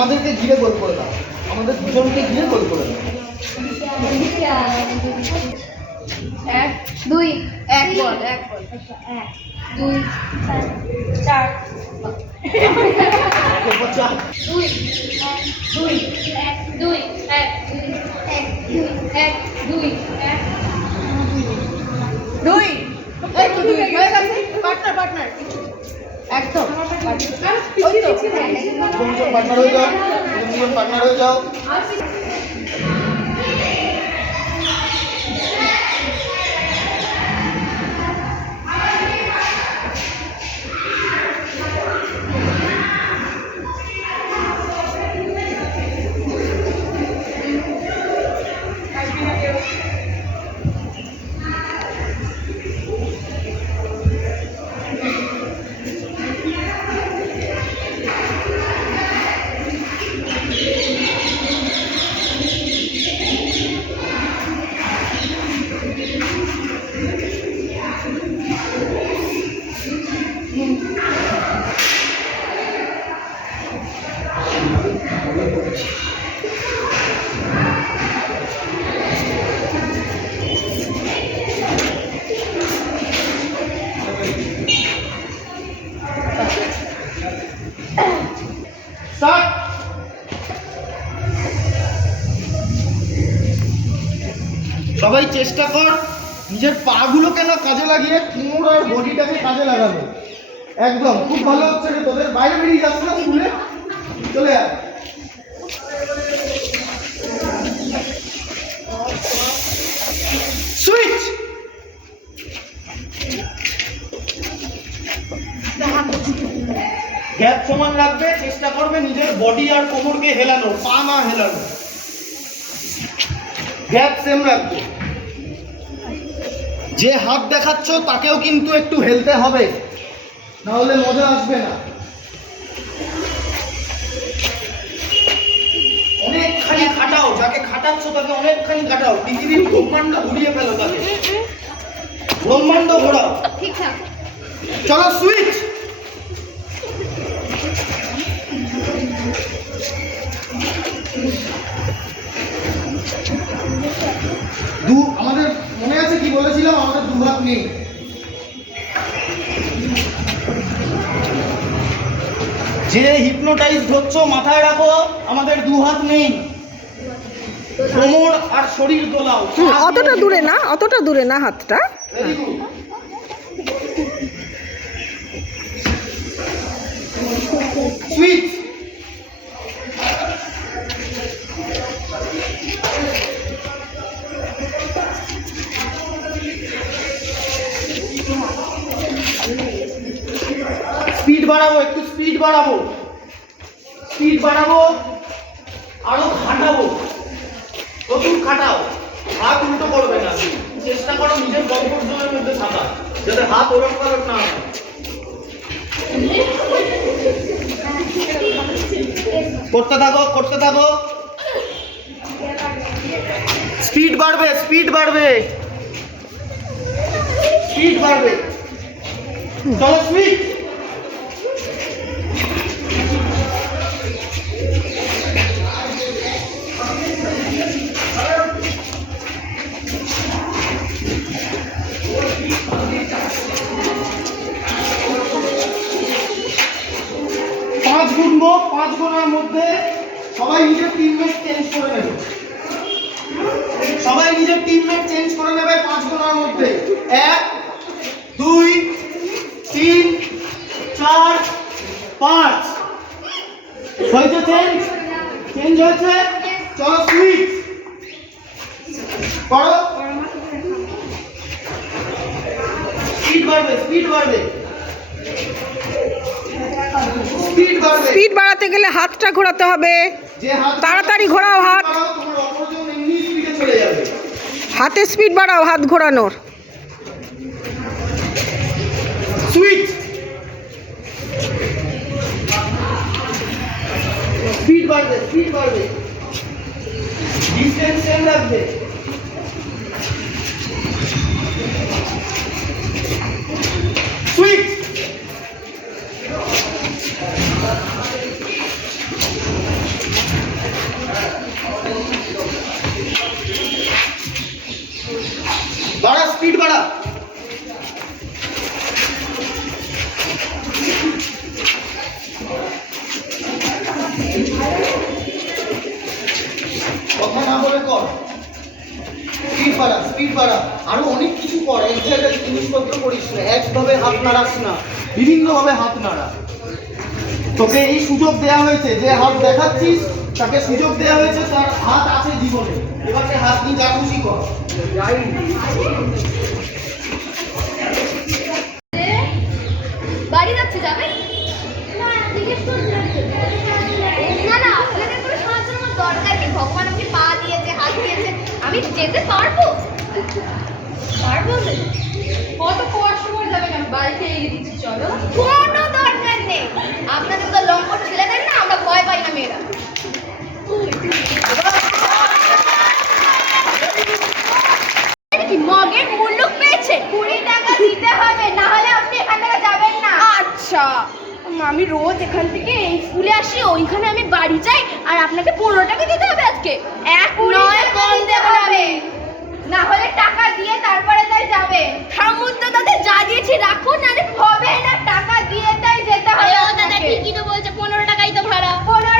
আমাদেরকে ঘিরে গোল করে দাও, আমাদের দুজনকে ঘিরে গোল করে দাও। 1 2 1 বল 1 বল 1 2 4 2 2 1 2 1 2 2 এই তো 2 হয়ে গেছে। পার্টনার পার্টনার একদম ওই তো পার্টনার হয়ে যাও, দুজন পার্টনার হয়ে যাও। সবাই চেষ্টা কর নিজের পাগুলোকে না কাজে লাগিয়ে কোমর আর বডিটাকে কাজে লাগাবে। একদম খুব ভালো হচ্ছে রে তোদের। বাইরে বেরিয়ে যাচ্ছে না স্কুলে, চলে আয়। সুইচ। গ্যাপ সমান রাখবে, চেষ্টা করবে নিজের বডি আর কোমরকে হেলানো, পা না হেলানো। গ্যাপ সেম রাখবে। যে হাত দেখাচ্ছ তাকেও কিন্তু একটু হেলতে হবে, না হলে মজা আসবে না। অনেকখানি খাটাও, যাকে খাটাচ্ছ তাকে অনেকখানি খাটাও। পৃথিবীর ব্রহ্মাণ্ড ঘুরিয়ে ফেলো তাকে, ব্রহ্মাণ্ড ঘোরাও। ঠিকঠাক চলো সুইচ। আমাদের মনে আছে কি বলেছিলাম, আমাদের দু হাত নেই। যে হিপনোটাইজ হচ্ছ মাথায় রাখো, আমাদের দু হাত নেই। কোমর আর শরীর দোলাও। অতটা দূরে না, অতটা দূরে না হাতটা। Very good. সুইচ। স্পিড বাড়াবো, একটু স্পিড বাড়াবো, স্পিড বাড়াবো, আরো খাটাবো, প্রচুর খাটাও। হাত উল্টো করবে না, চেষ্টা করো নিজের কমফোর্ট জোনের মধ্যে থাকা, যাতে হাত ওরট পালট না হয়। করতে থাকো, করতে থাকো। স্পিড বাড়বে, স্পিড বাড়বে, স্পিড বাড়বে। চলো স্পিড। 5 গুনবো, 5 গোনার মধ্যে সবাই নিজের টিমমেট চেঞ্জ করে নেবে। সবাই নিজের টিমমেট চেঞ্জ করে নেবে 5 গোনার মধ্যে। 1 2 3 4 5 হয়েছে চেঞ্জ, চেঞ্জ হয়েছে। চলো সুইচ করো। স্পিড বাড়বে, স্পিড বাড়বে, স্পিড বাড়বে। স্পিড বাড়াতে গেলে হাতটা ঘোরাতে হবে, তাড়াতাড়ি ঘোরাও হাত। তোমার অপরজন এমনি স্পিডে চলে যাবে। হাতে স্পিড বাড়াও হাত ঘোরানোর। সুইচ। স্পিড বাড়বে, স্পিড বাড়বে, ডিসটেন্স সেম রাখবে। সুইচ। কথা না বলে কর। স্পিড বাড়া আরো অনেক কিছু কর। এক জায়গায় জিনিসপত্র করিস না, একভাবে হাত নাড়াস না, বিভিন্নভাবে হাত নাড়া। তোকে এই সুযোগ দেওয়া হয়েছে, যে হাত দেখাচ্ছিস তাকে সুযোগ দেওয়া হয়েছে, তার হাত আছে জীবনে। এবার সে হাত নিয়ে যা খুশি কর। বাড়ি যাচ্ছে, যাবেন? না না, আপনাদের কোনো সাহায্যের আমার দরকার নেই। ভগবান আমাকে পা দিয়েছে, হাত দিয়েছে, আমি যেতে পারবো। পারবো না? কত কোয়ার সময় যাবেন, আমি বাড়িতে এগিয়ে দিচ্ছি, চলো। কোনো দরকার নেই। আপনাদের তো লম্পট ছেলেদের না, আমরা ভয় পাই না মেয়েরা। এটা কি মগের মূল্য পেয়েছে? 20 টাকা দিতে হবে, না হলে আপনি এখান থেকে যাবেন না। আচ্ছা, আমি রোজ এখান থেকে এই স্কুলে আসি, ওইখানে আমি বাড়ি যাই, আর আপনাকে 15 টাকা দিতে হবে আজকে। এক নয় কম দেবেন হবে, না হলে টাকা দিয়ে তারপরে তাই যাবে। থামুন তো দাদা, যা দিয়েছি রাখুন, নাহলে হবে না। টাকা দিয়ে তাই যেতে হবে। আরে ও দাদা ঠিকই তো বলছে, 15 টাকাই তো ভাড়া। 15